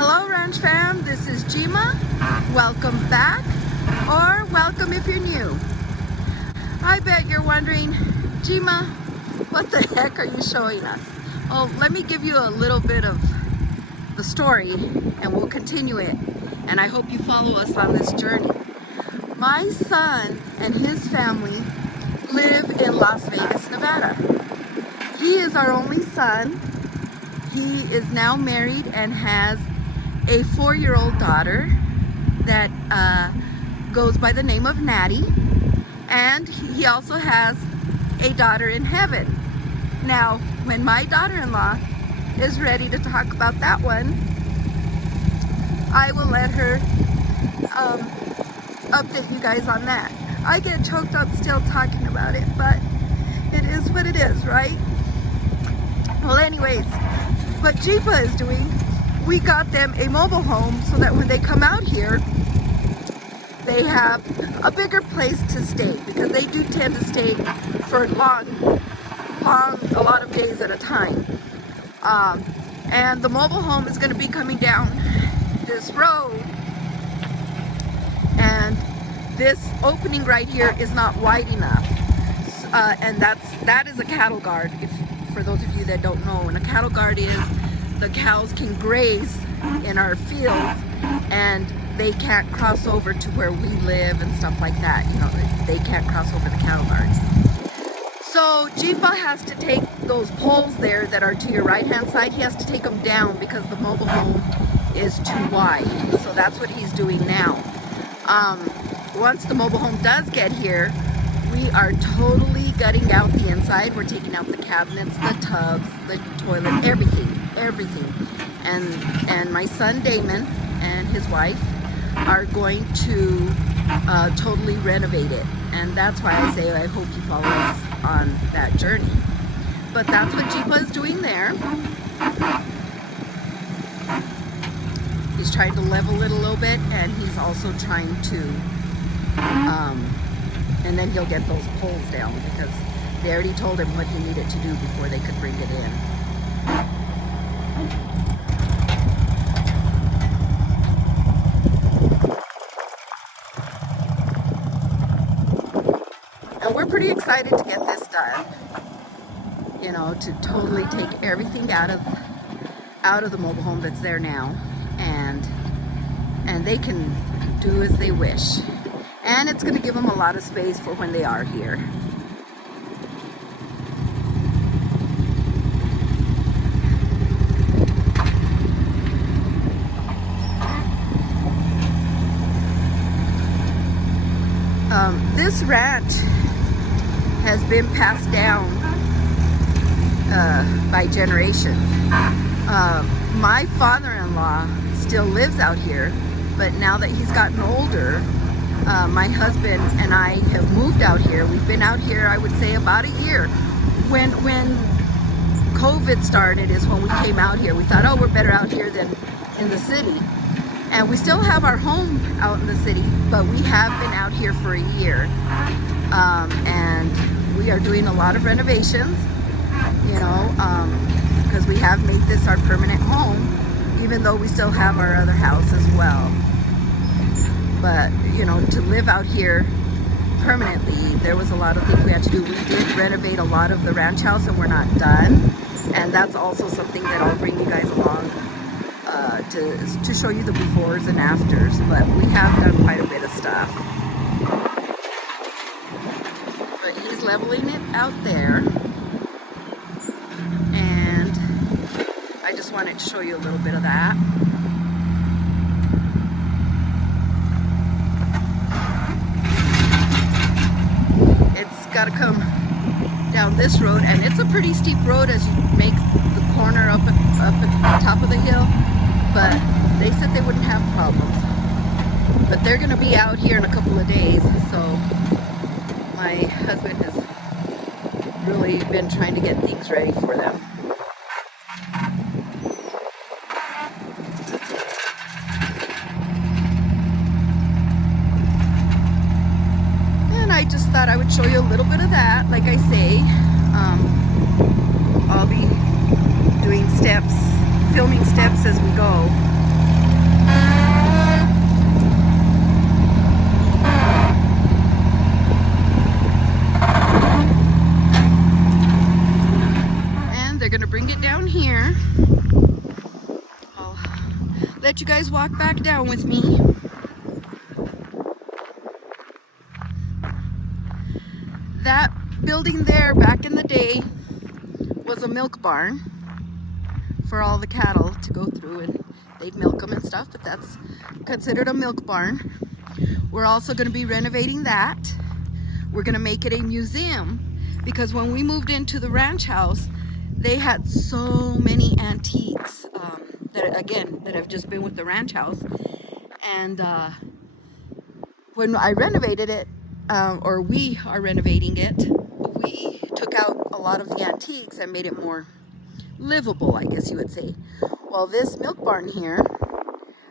Hello Ranch fam, this is Jima. Welcome back, or welcome if you're new. I bet you're wondering, Jima, what the heck are you showing us? Oh, let me give you a little bit of the story and we'll continue it. And I hope you follow us on this journey. My son and his family live in Las Vegas, Nevada. He is our only son. He is now married and has a 4-year-old daughter that goes by the name of Natty, and he also has a daughter in heaven. Now, when my daughter-in-law is ready to talk about that one, I will let her update you guys on that. I get choked up still talking about it, but it is what it is, right? Well, anyways, what Jeepa is doing, we got them a mobile home so that when they come out here, they have a bigger place to stay, because they do tend to stay for a lot of days at a time. And the mobile home is going to be coming down this road, and this opening right here is not wide enough, and that is a cattle guard. For those of you that don't know, when a cattle guard is, the cows can graze in our fields and they can't cross over to where we live and stuff like that. You know, they can't cross over the cattle guards. So Jeepa has to take those poles there that are to your right hand side, he has to take them down because the mobile home is too wide. So that's what he's doing now. Once the mobile home does get here, we are totally gutting out the inside. We're taking out the cabinets, the tubs, the toilet, everything. And my son Damon and his wife are going to totally renovate it. And that's why I say I hope you follow us on that journey. But that's what Jeepa is doing there. He's trying to level it a little bit, and he's also trying to and then he'll get those poles down, because they already told him what he needed to do before they could bring it in. And we're pretty excited to get this done. You know, to totally take everything out of the mobile home that's there now, and they can do as they wish. And it's going to give them a lot of space for when they are here. This ranch has been passed down by generation. My father-in-law still lives out here, but now that he's gotten older, my husband and I have moved out here. We've been out here, I would say, about a year. When COVID started is when we came out here. We thought, oh, we're better out here than in the city. And we still have our home out in the city, but we have been out here for a year. And we are doing a lot of renovations, you know, because we have made this our permanent home, even though we still have our other house as well. But, you know, to live out here permanently, there was a lot of things we had to do. We did renovate a lot of the ranch house, and we're not done. And that's also something that I'll bring you guys along to show you the befores and afters. But we have done quite a bit of stuff. But he's leveling it out there. And I just wanted to show you a little bit of that. Got to come down this road, and it's a pretty steep road as you make the corner up at the top of the hill, but they said they wouldn't have problems. But they're going to be out here in a couple of days, so my husband has really been trying to get things ready for them. I just thought I would show you a little bit of that. Like I say, I'll be doing steps, filming steps as we go. here. I'll let you guys walk back down with me. That building there back in the day was a milk barn for all the cattle to go through, and they'd milk them and stuff, but that's considered a milk barn. We're also going to be renovating that. We're going to make it a museum, because when we moved into the ranch house, they had so many antiques that have just been with the ranch house. And when I renovated it, or we are renovating it, we took out a lot of the antiques and made it more livable, I guess you would say. Well, this milk barn here,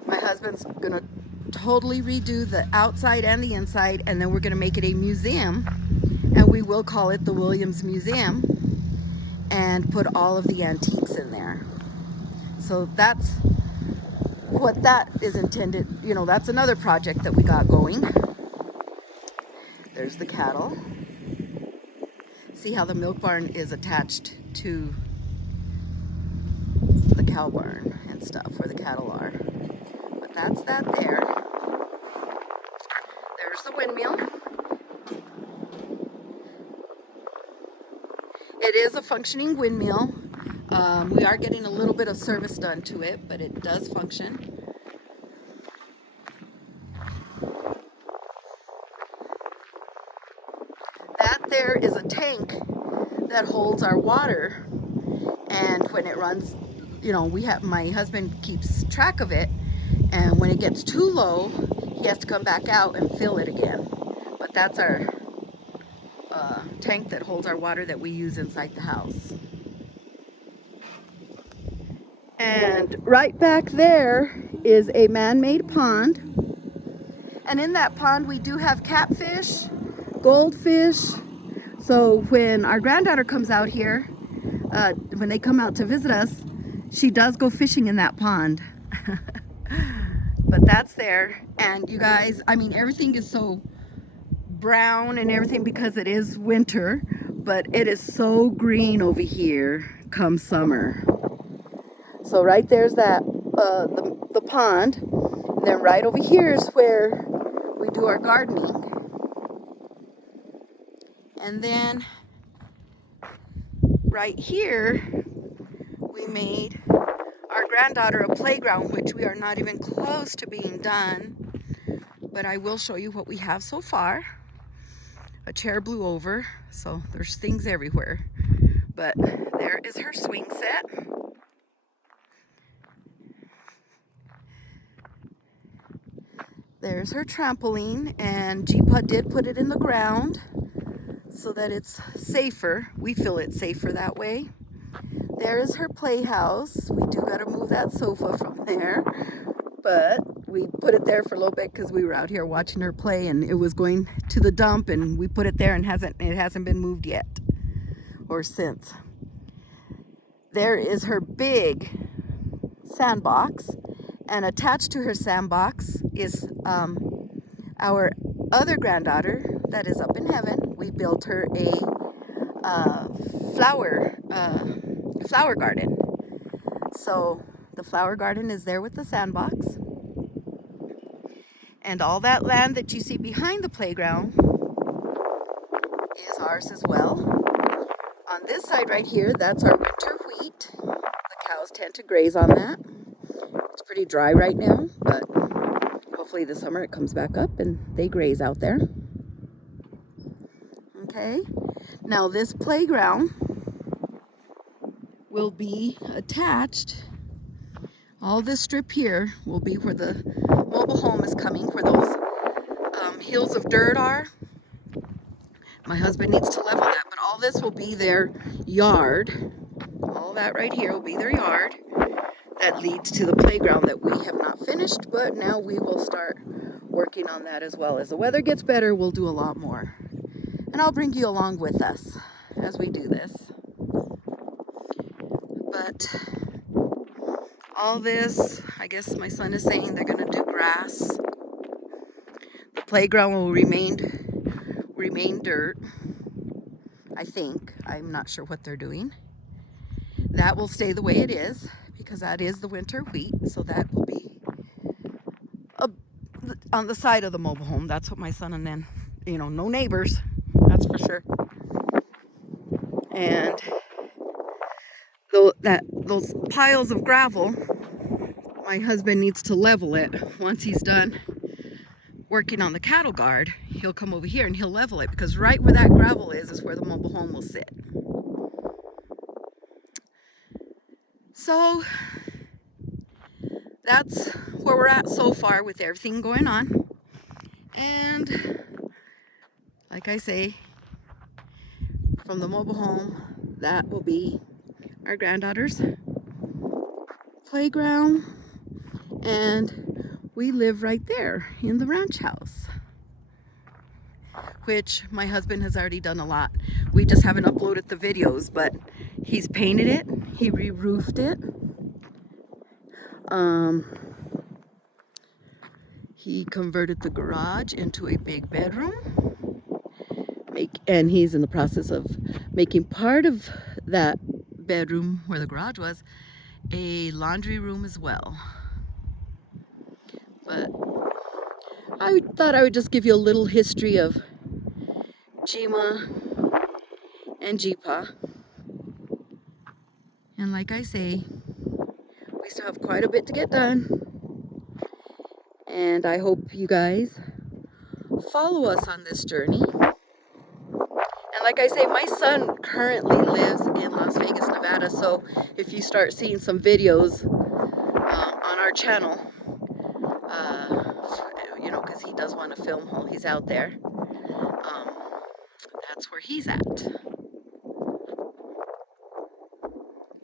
my husband's gonna totally redo the outside and the inside, and then we're gonna make it a museum, and we will call it the Williams Museum, and put all of the antiques in there. So that's what that is intended, you know, that's another project that we got going. There's the cattle. See how the milk barn is attached to the cow barn and stuff where the cattle are. But that's that there. There's the windmill. It is a functioning windmill. We are getting a little bit of service done to it, but it does function. That there is a tank that holds our water, and when it runs, you know, my husband keeps track of it, and when it gets too low, he has to come back out and fill it again. But that's our tank that holds our water that we use inside the house. And right back there is a man-made pond, and in that pond we do have catfish, goldfish. So when our granddaughter comes out here, when they come out to visit us, she does go fishing in that pond. But that's there. And you guys, I mean, everything is so brown and everything because it is winter, but it is so green over here come summer. So right there's that the pond. And then right over here is where we do our gardening. And then right here we made our granddaughter a playground, which we are not even close to being done, but I will show you what we have so far. A chair blew over, so there's things everywhere, but there is her swing set. There's her trampoline, and Jeepa did put it in the ground so that it's safer. We feel it's safer that way. There is her playhouse. We do got to move that sofa from there, but we put it there for a little bit because we were out here watching her play, and it was going to the dump, and we put it there, and it hasn't been moved yet or since. There is her big sandbox, and attached to her sandbox is our other granddaughter that is up in heaven. We built her a flower garden. So the flower garden is there with the sandbox. And all that land that you see behind the playground is ours as well. On this side right here, that's our winter wheat. The cows tend to graze on that. It's pretty dry right now, but hopefully this summer it comes back up and they graze out there. Okay, now this playground will be attached. All this strip here will be where the mobile home is coming, where those hills of dirt are. My husband needs to level that, but all this will be their yard. All that right here will be their yard. That leads to the playground that we have not finished, but now we will start working on that as well. As the weather gets better, we'll do a lot more. And I'll bring you along with us as we do this. But all this, I guess my son is saying they're going to do grass. The playground will remain dirt, I think. I'm not sure what they're doing. that will stay the way it is because that is the winter wheat. So that will be on the side of the mobile home. That's what my son, and then, you know, no neighbors, that's for sure. And those piles of gravel, my husband needs to level it. Once he's done working on the cattle guard, he'll come over here and he'll level it, because right where that gravel is where the mobile home will sit. So that's where we're at so far with everything going on. And like I say, from the mobile home, that will be our granddaughter's playground, and we live right there in the ranch house, which my husband has already done a lot. We just haven't uploaded the videos, but he's painted it, he re-roofed it, he converted the garage into a big bedroom, and he's in the process of making part of that bedroom where the garage was a laundry room as well. But I thought I would just give you a little history of Jima and Jipa. And like I say, we still have quite a bit to get done. And I hope you guys follow us on this journey. And like I say, my son currently lives in Las Vegas, Nevada. So if you start seeing some videos on our channel, you know, because he does want to film while he's out there, that's where he's at.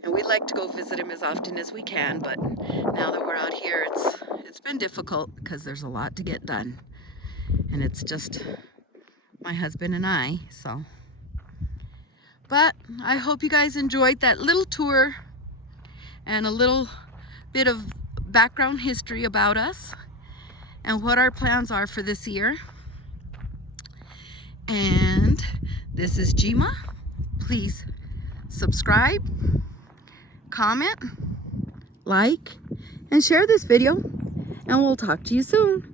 And we like to go visit him as often as we can, but now that we're out here, it's been difficult because there's a lot to get done. And it's just my husband and I, so. But I hope you guys enjoyed that little tour and a little bit of background history about us and what our plans are for this year. And this is Jima. Please subscribe, comment, like, and share this video, and we'll talk to you soon.